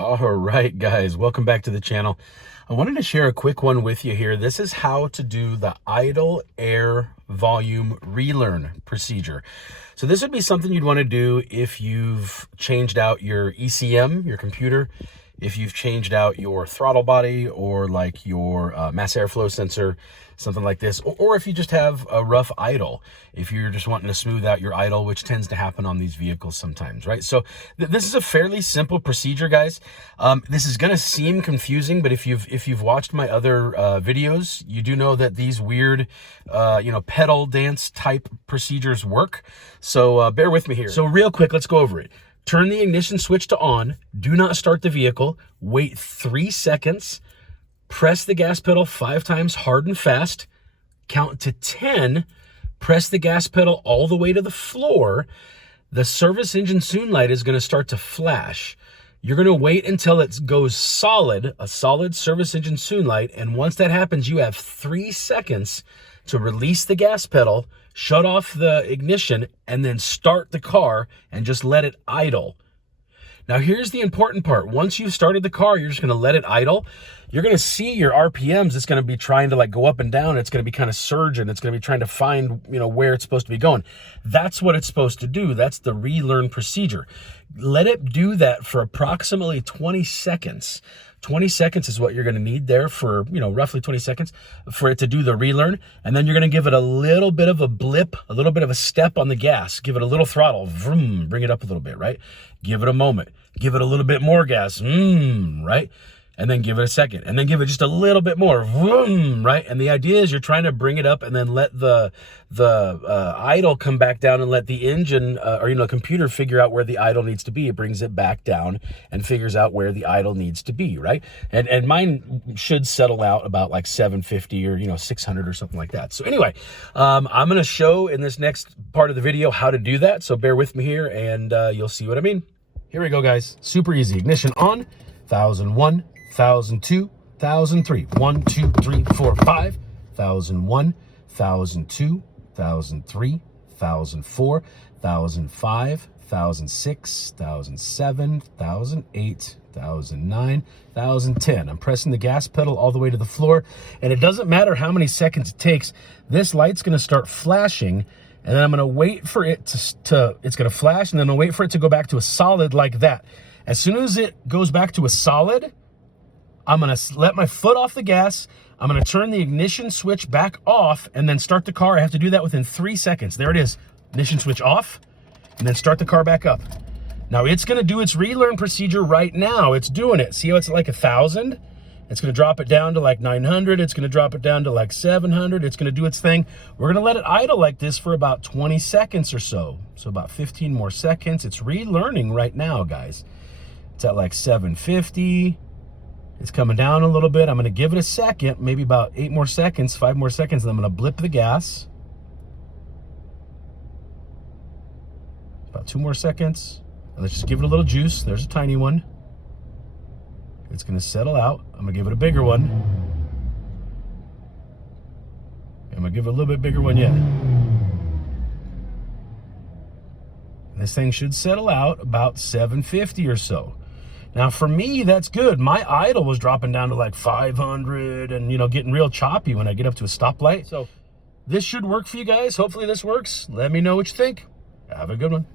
All right, guys, welcome back to the channel. I wanted to share a quick one with you here. This is how to do the idle air volume relearn procedure. So this would be something you'd want to do if you've changed out your ECM, your computer, if you've changed out your throttle body or like your mass airflow sensor, something like this, or if you just have a rough idle, if you're just wanting to smooth out your idle, which tends to happen on these vehicles sometimes, right? So this is a fairly simple procedure, guys. This is going to seem confusing, but if you've watched my other videos, you do know that these weird, pedal dance type procedures work. So bear with me here. So real quick, let's go over it. Turn the ignition switch to on, do not start the vehicle, wait 3 seconds, press the gas pedal 5 times hard and fast, count to 10, press the gas pedal all the way to the floor. The service engine soon light is going to start to flash. You're going to wait until it goes solid, a solid service engine soon light, and once that happens, you have 3 seconds to release the gas pedal, shut off the ignition, and then start the car and just let it idle. Now here's the important part. Once you've started the car, you're just gonna let it idle. You're gonna see your RPMs, it's gonna be trying to like go up and down. It's gonna be kind of surging. It's gonna be trying to find, where it's supposed to be going. That's what it's supposed to do. That's the relearn procedure. Let it do that for approximately 20 seconds. 20 seconds is what you're going to need there for, roughly 20 seconds for it to do the relearn. And then you're going to give it a little bit of a blip, a little bit of a step on the gas. Give it a little throttle, vroom, bring it up a little bit, right? Give it a moment. Give it a little bit more gas, right? And then give it a second. And then give it just a little bit more, vroom, right? And the idea is you're trying to bring it up and then let the idle come back down and let the engine or computer figure out where the idle needs to be. It brings it back down and figures out where the idle needs to be, right? And mine should settle out about like 750 or 600 or something like that. So anyway, I'm going to show in this next part of the video how to do that. So bear with me here and you'll see what I mean. Here we go, guys. Super easy. Ignition on. 1001, 1002, 1003. 1, 2, 3, 4, 5. 1001, 1002, 1003, 1004, 1005, 1006, 1007, 1008, 1009, 1010. I'm pressing the gas pedal all the way to the floor, and it doesn't matter how many seconds it takes. This light's going to start flashing, and then I'm going to wait for it to it's going to flash, and then I'll wait for it to go back to a solid like that. As soon as it goes back to a solid, I'm going to let my foot off the gas. I'm going to turn the ignition switch back off and then start the car. I have to do that within 3 seconds. There it is. Ignition switch off and then start the car back up. Now it's going to do its relearn procedure right now. It's doing it. See how it's like 1,000? It's going to drop it down to like 900. It's going to drop it down to like 700. It's going to do its thing. We're going to let it idle like this for about 20 seconds or so. So about 15 more seconds. It's relearning right now, guys. It's at like 750. It's coming down a little bit. I'm going to give it a second, maybe about 8 more seconds, 5 more seconds, and I'm going to blip the gas. About 2 more seconds. And let's just give it a little juice. There's a tiny one. It's going to settle out. I'm going to give it a bigger one. I'm going to give it a little bit bigger one yet. And this thing should settle out about 750 or so. Now for me, that's good. My idle was dropping down to like 500 and, getting real choppy when I get up to a stoplight. So this should work for you guys. Hopefully this works. Let me know what you think. Have a good one.